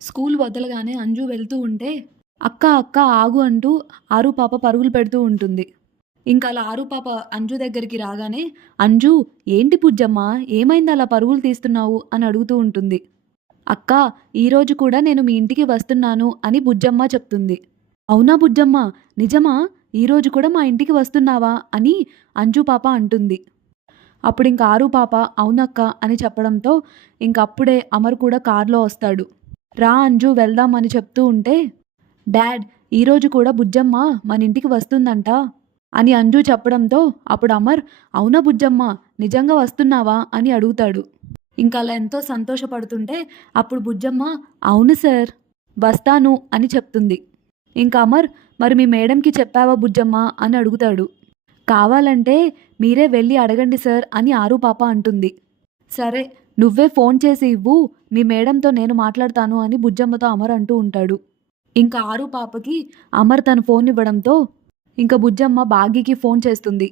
School వదలగానే Anju వెళ్తూ ఉంటే, "అక్క, అక్క ఆగు" అంటూ ఆరు పాప పరుగులు పెడుతూ ఉంటుంది. ఇంక అలా ఆరు పాప అంజు దగ్గరికి రాగానే, "అంజు, ఏంటి బుజ్జమ్మ, ఏమైంది అలా పరుగులు తీస్తున్నావు?" అని అడుగుతూ ఉంటుంది. "అక్క, ఈరోజు కూడా నేను మీ ఇంటికి వస్తున్నాను" అని బుజ్జమ్మ చెప్తుంది. "అవునా బుజ్జమ్మ, నిజమా? ఈరోజు కూడా మా ఇంటికి వస్తున్నావా?" అని అంజు పాప అంటుంది. అప్పుడింక ఆరు పాప "అవునక్క" అని చెప్పడంతో ఇంకప్పుడే అమర్ కూడా కారులో వస్తాడు. "రా అంజు వెళ్దాం" అని చెప్తూ ఉంటే, "డాడ్, ఈరోజు కూడా బుజ్జమ్మ మనింటికి వస్తుందంట" అని అంజు చెప్పడంతో అప్పుడు అమర్, "అవునా బుజ్జమ్మ, నిజంగా వస్తున్నావా?" అని అడుగుతాడు. ఇంక అలా ఎంతో సంతోషపడుతుంటే అప్పుడు బుజ్జమ్మ, "అవును సార్, వస్తాను" అని చెప్తుంది. ఇంక అమర్, "మరి మీ మేడంకి చెప్పావా బుజ్జమ్మ" అని అడుగుతాడు. "కావాలంటే మీరే వెళ్ళి అడగండి సార్" అని ఆరు పాప అంటుంది. "సరే, నువ్వే ఫోన్ చేసి ఇవ్వు, మీ మేడంతో నేను మాట్లాడతాను" అని బుజ్జమ్మతో అమర్ అంటూ ఉంటాడు. ఇంక ఆరు పాపకి అమర్ తన ఫోన్ ఇవ్వడంతో ఇంక బుజ్జమ్మ బాగీకి ఫోన్ చేస్తుంది.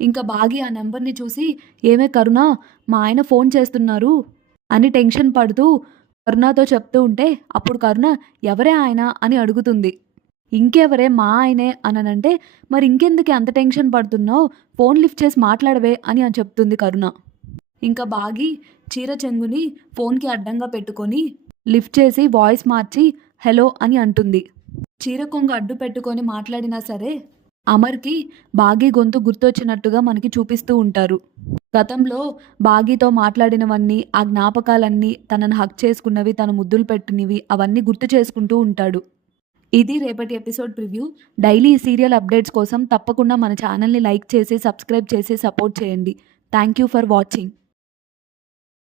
ఇంక బాగీ ఆ నెంబర్‌ని చూసి, "ఏమే కరుణ, మా ఆయన ఫోన్ చేస్తున్నారు" అని టెన్షన్ పడుతూ కరుణతో చెప్తూ ఉంటే అప్పుడు కరుణ, "ఎవరే ఆయన?" అని అడుగుతుంది. "ఇంకెవరే, మా ఆయనే" అననంటే, "మరి ఇంకెందుకే అంత టెన్షన్ పడుతున్నావు? ఫోన్ లిఫ్ట్ చేసి మాట్లాడవే" అని చెప్తుంది కరుణ. ఇంక బాగీ చీర చెంగుని ఫోన్‌కి అడ్డంగా పెట్టుకొని లిఫ్ట్ చేసి వాయిస్ మార్చి హలో అని అంటుంది. చీర కొంగు అడ్డు పెట్టుకొని మాట్లాడినా సరే అమర్‌కి బాగీ గొంతు గుర్తొచ్చినట్టుగా మనకి చూపిస్తూ ఉంటారు. గతంలో బాగీతో మాట్లాడినవన్నీ, ఆ జ్ఞాపకాలన్నీ, తనని హగ్ చేసుకున్నవి, తను ముద్దులు పెట్టినవి అవన్నీ గుర్తు చేసుకుంటూ ఉంటాడు. ఇది రేపటి ఎపిసోడ్ ప్రివ్యూ. డైలీ ఈ సీరియల్ అప్డేట్స్ కోసం తప్పకుండా మన ఛానల్‌ని లైక్ చేసి, సబ్స్క్రైబ్ చేసి సపోర్ట్ చేయండి. Thank you for watching.